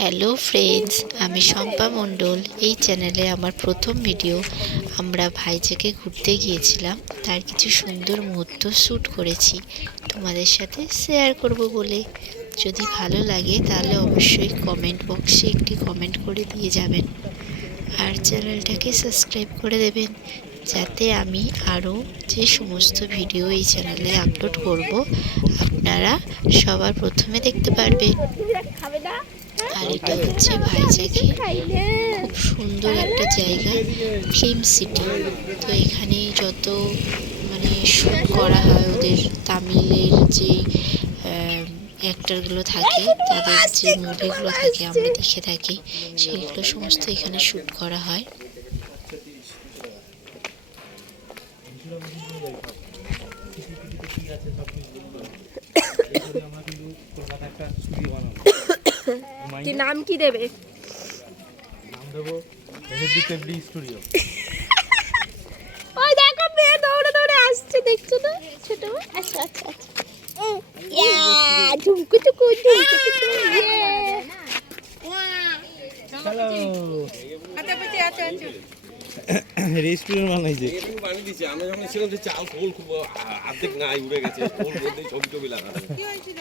Hello friends, আমি শম্পা মণ্ডল। এই চ্যানেলে আমার প্রথম ভিডিও। আমরা ভাইজ্যাগে ঘুরতে গিয়েছিলাম, তার কিছু সুন্দর মুহূর্ত শ্যুট করেছি, তোমাদের সাথে শেয়ার করব বলে। যদি ভালো লাগে তাহলে অবশ্যই কমেন্ট বক্সে একটি কমেন্ট করে দিয়ে যাবেন, আর চ্যানেলটাকে সাবস্ক্রাইব করে দেবেন, যাতে আমি আরও যে সমস্ত ভিডিও এই চ্যানেলে আপলোড করব আপনারা সবার প্রথমে দেখতে পারবেন। আর এটা হচ্ছে ভাইজ্যাগে খুব সুন্দর একটা জায়গা, ফিল্ম সিটি। তো এখানে যত শ্যুট করা হয়, ওদের তামিলের যে অ্যাক্টরগুলো থাকে, তাদের যে মুভিগুলো থাকে আমরা দেখে থাকি, সেইগুলো সমস্ত এখানে শ্যুট করা হয়। নাম কি দেবে? নাম দেবো ভেজিটেবল স্টুডিও। ওই দেখো মেয়ে দৌড়ে দৌড়ে আসছে, দেখছো না? ছোট আচ্ছা আচ্ছা আচ্ছা, ঝুমকু টুকু ঝুমকু টুকু, হ্যালো রেস্টুরেন্ট বানাইছে। বানিয়ে দিচ্ছে। আমরা যখন ছিলাম যে চাল খোল খুব অর্ধেক নাই উড়ে গেছে, ওর মধ্যে ছবি টবি লাগানো। কি হয়েছিল?